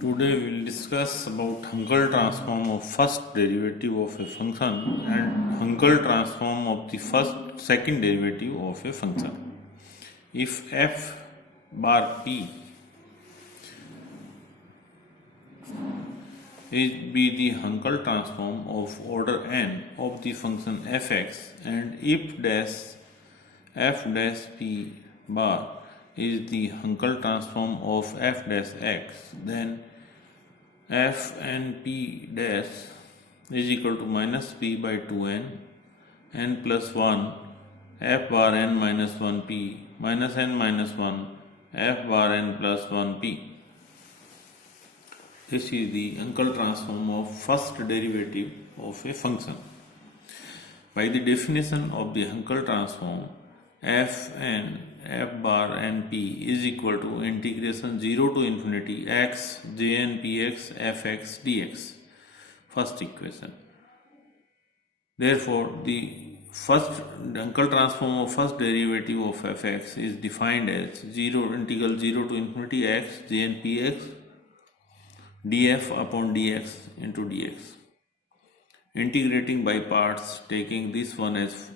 Today we will discuss about Hankel transform of first derivative of a function and Hankel transform of the second derivative of a function. If f bar p is be the Hankel transform of order n of the function fx and if dash f dash p bar is the Hankel transform of f dash x, then f and p dash is equal to minus p by 2n n plus 1 f bar n minus 1 p minus n minus 1 f bar n plus 1 p. This is the Hankel transform of first derivative of a function. By the definition of the Hankel transform, f and f bar and p is equal to integration 0 to infinity x jn px fx dx. First equation. Therefore, the Hankel transform of first derivative of fx is defined as integral 0 to infinity x jn px df upon dx into dx. Integrating by parts, taking this one as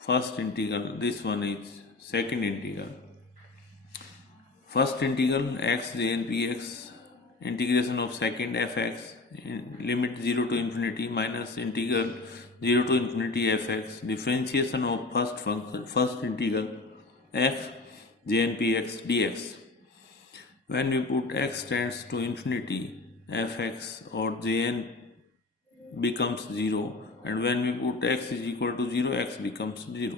first integral, this one is second integral. First integral x jn px, integration of second fx, limit 0 to infinity minus integral 0 to infinity fx, differentiation of first function, first integral x jn px dx. When we put x tends to infinity, fx or jn becomes 0, and when we put x is equal to 0, x becomes 0.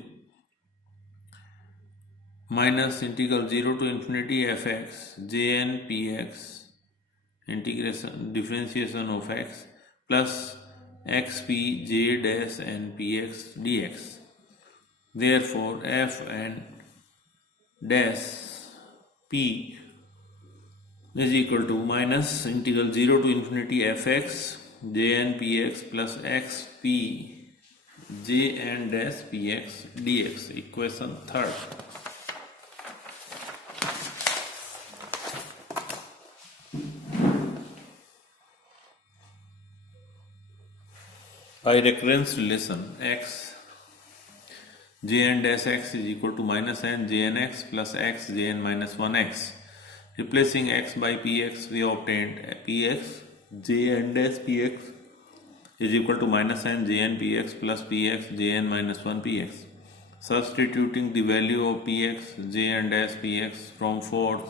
Minus integral 0 to infinity fx jn px, integration differentiation of x, plus xp j dash n px dx. Therefore, f and dash p is equal to minus integral 0 to infinity fx jn px plus xp jn dash px dx. Equation third. By recurrence relation, x jn dash x is equal to minus n jn x plus x jn minus 1x. Replacing x by px, we obtained px jn dash px is equal to minus n jn px plus px jn minus 1 px. Substituting the value of px jn dash px from fourth,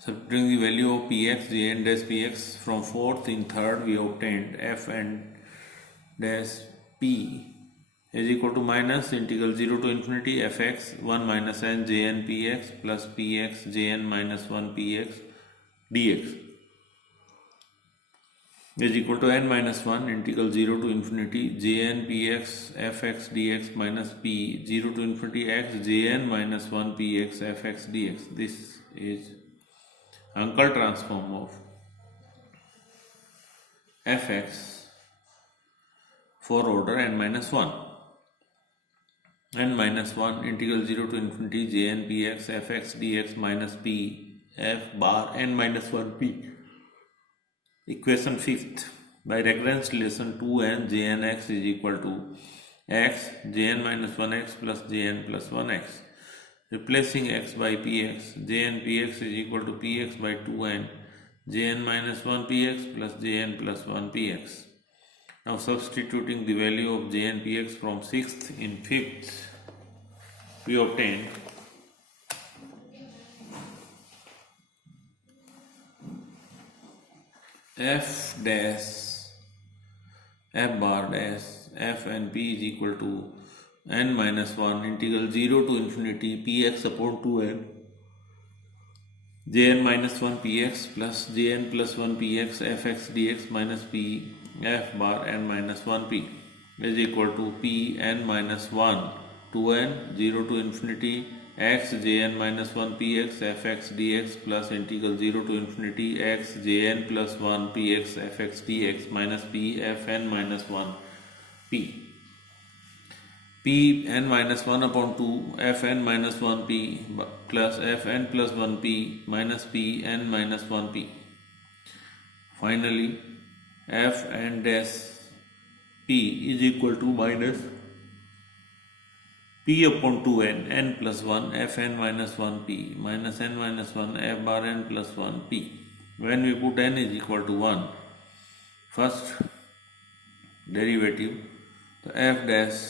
substituting the value of px jn dash px from fourth in third, we obtained f and dash p is equal to minus integral 0 to infinity fx 1 minus n jn px plus px jn minus 1 px dx is equal to n minus 1 integral 0 to infinity jn px fx dx minus p 0 to infinity x jn minus 1 px fx dx. This is Hankel transform of fx for order n minus 1. N minus 1 integral 0 to infinity jn px fx dx minus p f bar n minus 1 p. Equation fifth. By recurrence relation, 2n jn x is equal to x jn minus 1x plus jn plus 1x. Replacing x by px, jn px is equal to px by 2n jn minus 1 px plus jn plus 1 px. Now substituting the value of jn px from 6th in 5th, we obtain f dash f bar dash f and p is equal to n minus 1 integral 0 to infinity px upon 2n jn minus 1 px plus jn plus 1 px fx dx minus p f bar n minus 1 p is equal to p n minus 1 2n 0 to infinity x jn minus 1 px fx dx plus integral 0 to infinity x jn plus 1 px fx dx minus p f n minus 1 p. p n minus 1 upon 2 f n minus 1 p plus f n plus 1 p minus p n minus 1 p. Finally, f n dash p is equal to minus p upon 2n n plus 1 f n minus 1 p minus n minus 1 f bar n plus 1 p. When we put n is equal to 1, first derivative, the f dash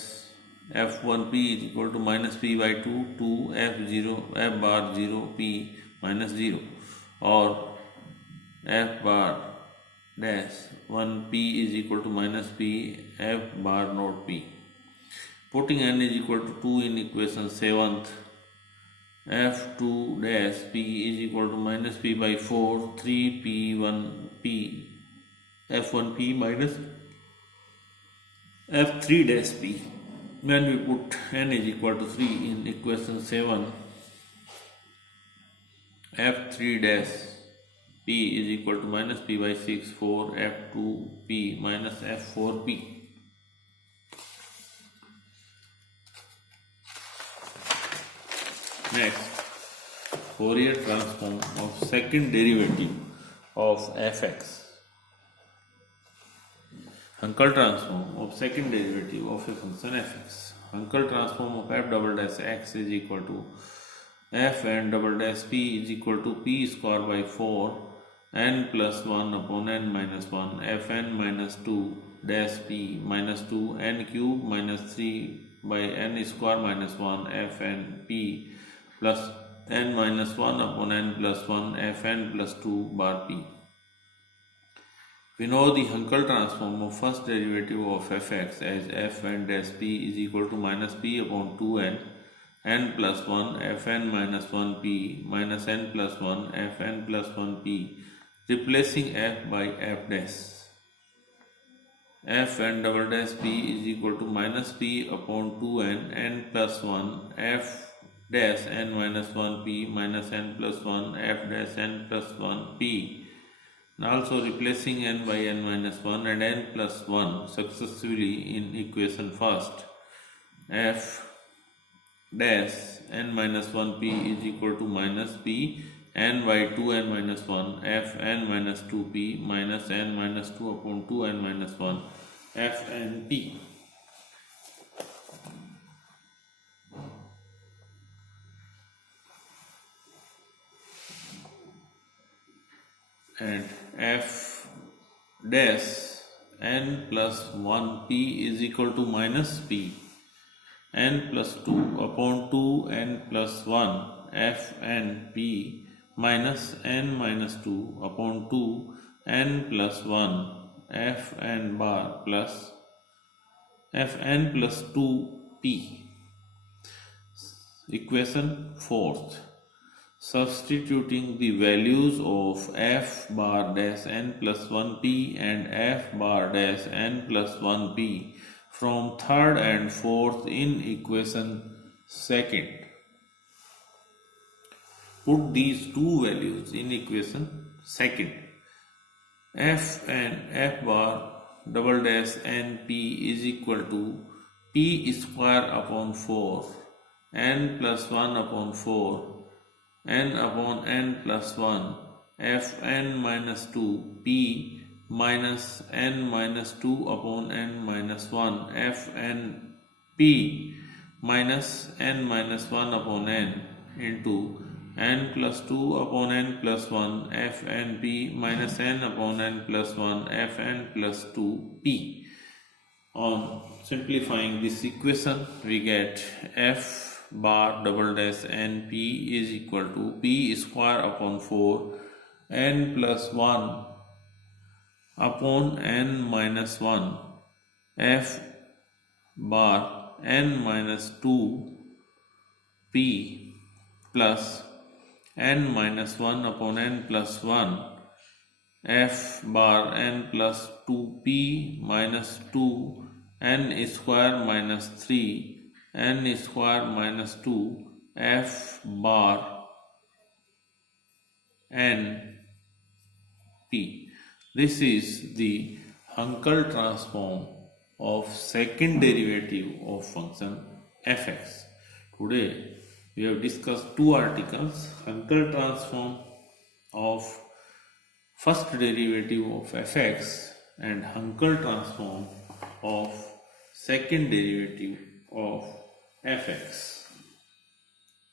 f1p is equal to minus p by 2 f0 f bar 0 p minus 0, or f bar dash 1p is equal to minus p f bar not p. Putting n is equal to 2 in equation 7th, f2 dash p is equal to minus p by 4 3p1p f1p minus f3 dash p. When we put n is equal to 3 in equation 7, f3 dash p is equal to minus p by 6 4 f2p minus f4p. Next, Fourier transform of second derivative of fx. Hankel transform of second derivative of a function fx. Hankel transform of f double dash x is equal to f n double dash p is equal to p square by 4 n plus 1 upon n minus 1 f n minus 2 dash p minus 2 n cube minus 3 by n square minus 1 f n p plus n minus 1 upon n plus 1 f n plus 2 bar p. We know the Hankel transform of first derivative of fx as f n dash p is equal to minus p upon 2n n plus 1 f n minus 1 p minus n plus 1 f n plus 1 p, replacing f by f dash. F n double dash p is equal to minus p upon 2n n plus 1 f dash n minus 1 p minus n plus 1 f dash n plus 1 p, and also replacing n by n minus 1 and n plus 1 successively in equation first. F dash n minus 1 p is equal to minus p n by 2n minus 1 f n minus 2 p minus n minus 2 upon 2n minus 1 f n p. And f dash n plus 1 p is equal to minus p n plus 2 upon 2 n plus 1 f n p minus n minus 2 upon 2 n plus 1 f n bar plus f n plus 2 p. Equation 4th. Substituting the values of f bar dash n plus 1 p and f bar dash n plus 1 p from third and fourth in equation second. Put these two values in equation second. F and f bar double dash n p is equal to p square upon 4 n plus 1 upon 4 n upon n plus 1 f n minus 2 p minus n minus 2 upon n minus 1 f n p minus n minus 1 upon n into n plus 2 upon n plus 1 f n p minus n upon n plus 1 f n plus 2 p. On simplifying this equation, we get f bar double dash n p is equal to p square upon 4 n plus 1 upon n minus 1 f bar n minus 2 p plus n minus 1 upon n plus 1 f bar n plus 2p minus 2 n square minus 3 n square minus 2 f bar n p. This is the Hankel transform of second derivative of function fx. Today we have discussed two articles: Hankel transform of first derivative of fx and Hankel transform of second derivative of fx.